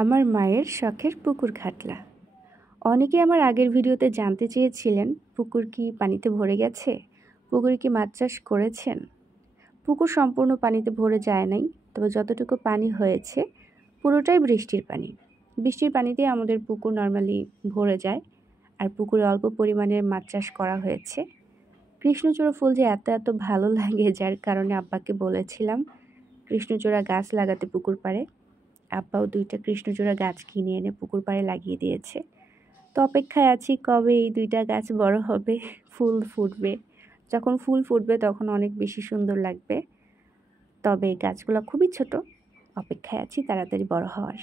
আমার মায়ের শখের পুকুর ঘাটলা। অনেকে আমার আগের ভিডিওতে জানতে চেয়েছিলেন, পুকুর কি পানিতে ভরে গেছে, পুকুরে কি মাছ চাষ করেছেন। পুকুর সম্পূর্ণ পানিতে ভরে যায় নাই, তবে যতটুকু পানি হয়েছে পুরোটাই বৃষ্টির পানি। বৃষ্টির পানিতেই আমাদের পুকুর নর্মালি ভরে যায়, আর পুকুরে অল্প পরিমাণের মাছ চাষ করা হয়েছে। কৃষ্ণচূড়া ফুল যে এত এত ভালো লাগে, যার কারণে আব্বাকে বলেছিলাম কৃষ্ণচূড়া গাছ লাগাতে পুকুর পাড়ে। আব্বাও 2টা কৃষ্ণচূড়া গাছ কিনে এনে পুকুর পাড়ে লাগিয়ে দিয়েছে। তো অপেক্ষায় আছি কবে এই 2টা গাছ বড় হবে, ফুল ফুটবে। যখন ফুল ফুটবে তখন অনেক বেশি সুন্দর লাগবে। তবে গাছগুলো খুবই ছোট, অপেক্ষায় আছি তাড়াতাড়ি বড় হওয়ার।